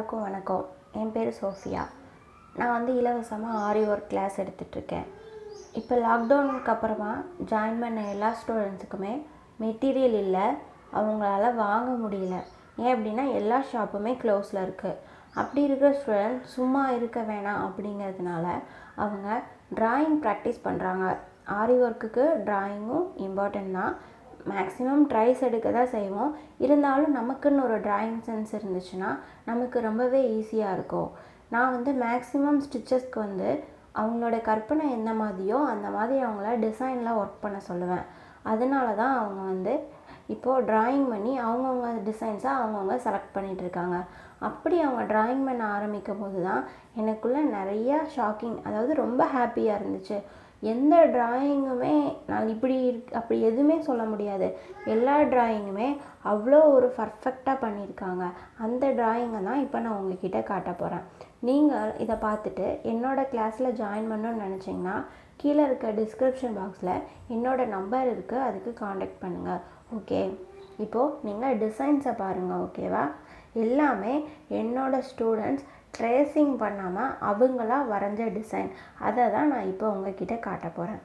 எல்லாருக்கும் வணக்கம். என் பேர் சோஃபியா. நான் வந்து இலவசமாக ஆரி ஒர்க் கிளாஸ் எடுத்துகிட்ருக்கேன். இப்போ லாக்டவுனுக்கு அப்புறமா ஜாயின் பண்ண எல்லா ஸ்டூடெண்ட்ஸுக்குமே மெட்டீரியல் இல்லை, அவங்களால வாங்க முடியல. ஏன் அப்படின்னா எல்லா ஷாப்புமே க்ளோஸில் இருக்குது. அப்படி இருக்கிற ஸ்டூடெண்ட் சும்மா இருக்க வேணாம் அப்படிங்கிறதுனால அவங்க ட்ராயிங் ப்ராக்டிஸ் பண்ணுறாங்க. ஆரி ஒர்க்குக்கு ட்ராயிங்கும் இம்பார்ட்டன்ட் தான். மேக்ஸிமம் ட்ரைஸ் எடுக்க தான் செய்வோம். இருந்தாலும் நமக்குன்னு ஒரு ட்ராயிங் சென்ஸ் இருந்துச்சுன்னா நமக்கு ரொம்பவே ஈஸியாக இருக்கும். நான் வந்து மேக்ஸிமம் ஸ்டிச்சஸ்க்கு வந்து அவங்களோட கற்பனை எந்த மாதிரியோ அந்த மாதிரி அவங்கள டிசைனில் ஒர்க் பண்ண சொல்லுவேன். அதனால தான் அவங்க வந்து இப்போது ட்ராயிங் பண்ணி அவங்கவுங்க டிசைன்ஸை அவங்கவுங்க செலக்ட் பண்ணிகிட்ருக்காங்க. அப்படி அவங்க ட்ராயிங் பண்ண ஆரம்பிக்கும் போது தான் எனக்குள்ளே நிறையா ஷாக்கிங், அதாவது ரொம்ப ஹாப்பியாக இருந்துச்சு. எந்த ட்ராயிங்குமே நான் இப்படி அப்படி எதுவுமே சொல்ல முடியாது. எல்லா ட்ராயிங்குமே அவ்வளோ ஒரு பர்ஃபெக்டாக பண்ணியிருக்காங்க. அந்த ட்ராயிங்கை தான் இப்போ நான் உங்ககிட்ட காட்ட போகிறேன். நீங்கள் இதை பார்த்துட்டு என்னோடய கிளாஸில் ஜாயின் பண்ணணும்னு நினச்சிங்கன்னா கீழே இருக்க டிஸ்கிரிப்ஷன் பாக்ஸில் என்னோடய நம்பர் இருக்குது, அதுக்கு காண்டாக்ட் பண்ணுங்கள். ஓகே, இப்போது நீங்கள் டிசைன்ஸை பாருங்கள். ஓகேவா? எல்லாமே என்னோடய ஸ்டூடெண்ட்ஸ் ட்ரேசிங் பண்ணாமல் அவங்களா வரைஞ்ச டிசைன். அதை தான் நான் இப்போ உங்ககிட்ட காட்ட போகிறேன்.